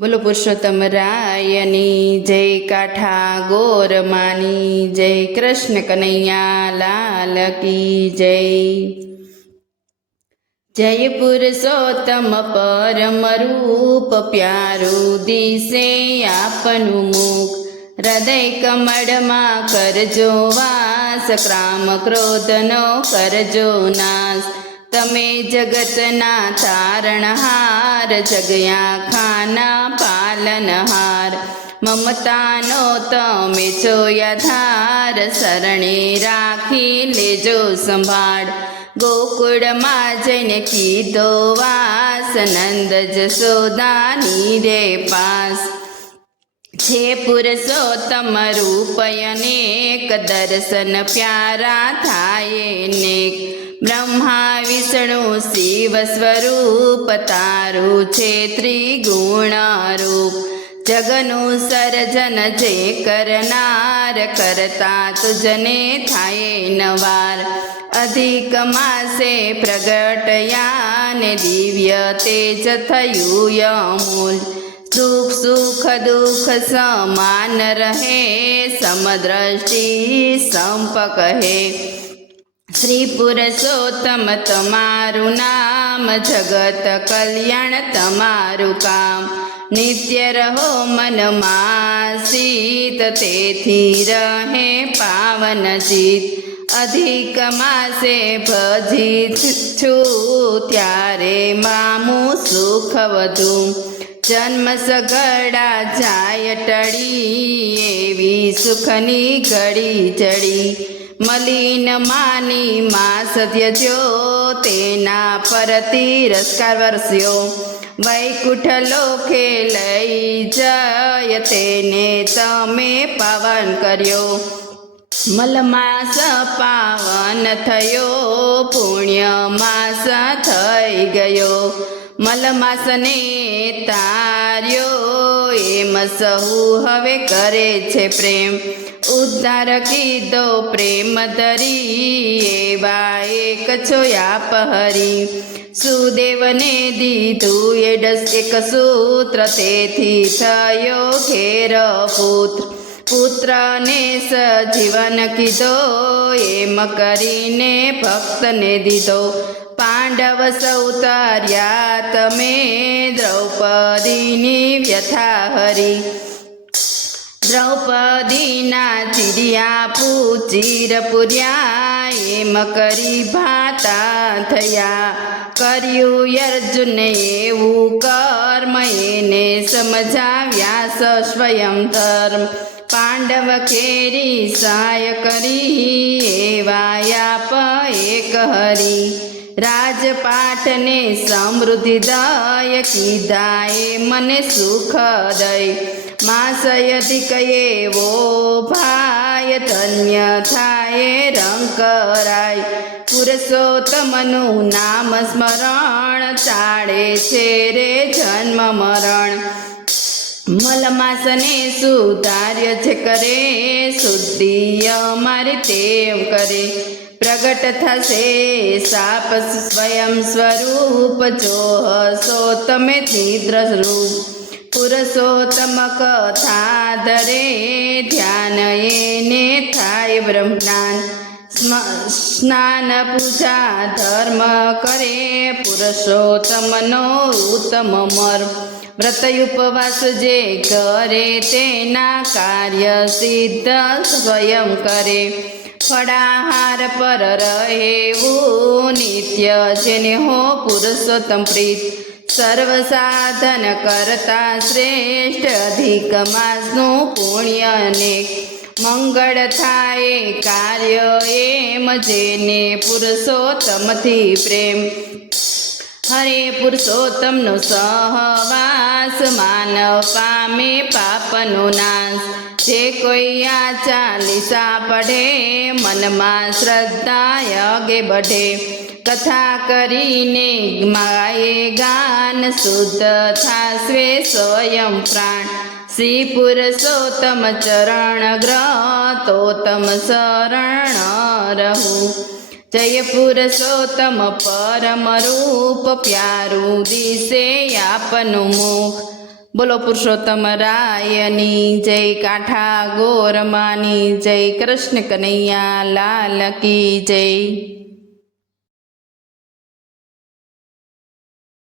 બોલો પુરુષોત્તમ રાયની જય, કાઠા ગોરમાની જય, કૃષ્ણ કનૈયા લાલ કી જય. જય પુરુષોત્તમ પરમ રૂપ, પ્યારું દિશે આપનું મુખ. હૃદય કમળમાં કરજો વાસ, ક્રામ ક્રોધનો કરજો નાશ. તમે જગતના તારણહાર, જગ્યા ખાના પાલનહાર. મમતાનો તમે છો આધાર, શરણે રાખી લેજો સંભાળ. ગોકુળમાં જઈને કીધો વાસ, નંદ જશોદાની રે પાસ. છે પુરુષોત્તમ રૂપ અનેક, દર્શન પ્યારા થાય નેક. બ્રહ્મા વિષ્ણુ શિવ સ્વરૂપ, તારું છે ત્રિગુણ રૂપ. જગનું સર્જન જે કરનાર, કરતા તુજને થાય નવાર. અધિક માસે પ્રગટયા ને દિવ્ય તેજ થયું અમૂલ. સુખ સુખ દુઃખ સમાન રહે, સમદ્રષ્ટિ સંપ કહે. શ્રી પુરુષોત્તમ તમારું નામ, જગત કલ્યાણ તમારું કામ. નિત્ય રહો મનમાં શીત, તેથી રહે પાવન જીત. અધિક માસે ભજી છું, ત્યારે મામું સુખ વધુ. જન્મ સગડા જાય ટળી, એવી સુખની ઘડી જડી. મલિન માની માસ ત્યજ્યો, તેના પર તિરસ્કાર વરસ્યો. વૈકુંઠ લોકે લઈ જય, તેને તમે પાવન કર્યો. મલમાસ પાવન થયો, પુણ્ય માસ થઈ ગયો. મલમાસને તાર્યો, એમ સહુ હવે કરે છે પ્રેમ. ઉદ્ધાર કીધો પ્રેમ ધરી, એવા એક છો આપ હરી. સુદેવને દીધું એક સૂત્ર, તેથી થયો ઘેર પુત્ર. પુત્રને સજીવન કીધો, એમ કરીને ભક્તને દીધો. પાંડવ સૌ તર્યા તમે, દ્રૌપદીની વ્યથા હરી. દ્રૌપદીના ચીરિયા પૂચીર પૂર્યા, એમ કરી ભાતા થયા. કર્યું અર્જુને એવું કર્મ, એને સમજાવ્યા સ્વયં ધર્મ. પાંડવ કેરી સહાય કરી, એવા આપ એક હરી. રાજપાટને સમૃદ્ધિ દય, કીધા એ મને સુખ દય. માસય અધિક એવો ભાય, ધન્ય થાય રંગ કરાય. પુરુષોત્તમનું નામ સ્મરણ, ટાળે છે રે જન્મ મરણ. મલમાસને સુધાર્ય છે કરે, શુદ્ધિ અમારી તેમ કરે. પ્રગટ થશે સાપ સ્વયં સ્વરૂપ, જો હશો તમે નિદ્ર રૂપ. પુરુષોત્તમ કથા ધરે, ધ્યાન એને થાય બ્રહ્મજ્ઞાન. સ્નાન પૂજા ધર્મ કરે, પુરુષોત્તમનો ઉત્તમ મર્મ. વ્રત ઉપવાસ જે કરે, તેના કાર્ય સિદ્ધ સ્વયં કરે. ફળાહાર પર રહેવું નિત્ય, જેને હો પુરુષોત્તમ પ્રીત. સર્વ સાધન કરતા શ્રેષ્ઠ, અધિક માસનું પુણ્ય અનેક. મંગળ થાય કાર્ય એમ, જેને પુરુષોત્તમથી પ્રેમ. હરે પુરુષોત્તમનો સહવાસ, માનવ પામે પાપનો નાશ. જે કોઈ આ ચાલીસા પઢે, મનમાં શ્રદ્ધા અગે બઢે. કથા કરીને ગાયે ગાન, શુદ્ધ થાસ્વે સ્વયં પ્રાણ. શ્રી પુરુષોત્તમ ચરણ ગ્રહ, તો તમ શરણ રહું. જય પુરુષોત્તમ પરમ રૂપ, પ્યારું દિશે આપનું મુખ. બોલો પુરુષોત્તમ રાયની જય, કાંઠા ગોરમાની જય, કૃષ્ણ કનૈયા લાલ કી જય.